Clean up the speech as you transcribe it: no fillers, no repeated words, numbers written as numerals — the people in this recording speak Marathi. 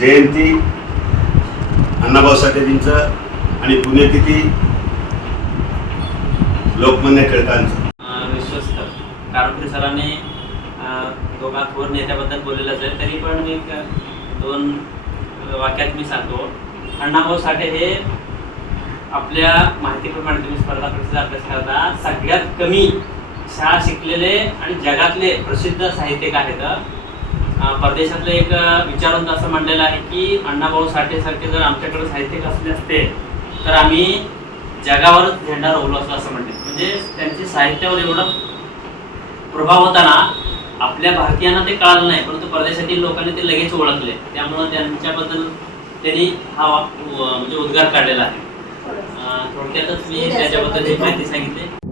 जयंती अण्णाभाऊ साठेजींचं आणि पुण्यतिथी लोकमान्य टिळकांचं. विश्वस्त कारंपुरी सरांनी दोघा थोर नेत्याबद्दल बोललेलंच आहे, तरी पण मी दोन वाक्यात मी सांगतो. अण्णाभाऊ साठे हे आपल्या माहितीप्रमाणे तुम्ही स्पर्धा परीक्षेचा अभ्यास करता सगळ्यात कमी शाळा शिकलेले आणि जगातले प्रसिद्ध साहित्यिक आहेत. परदेशातलं एक विचारवंत असं म्हणलेलं आहे की अण्णाभाऊ साठेसारखे जर आमच्याकडे साहित्यिक असले असते तर आम्ही जगावरच झेंडा रोवलो असतो असं म्हणते. म्हणजे त्यांच्या साहित्यावर एवढा प्रभाव होता ना, आपल्या भारतीयांना ते कळालं नाही, परंतु परदेशातील लोकांनी ते लगेच ओळखले. त्यामुळं त्यांच्याबद्दल त्यांनी हा म्हणजे उद्गार काढलेला आहे. थोडक्यातच मी त्याच्याबद्दल माहिती सांगितली.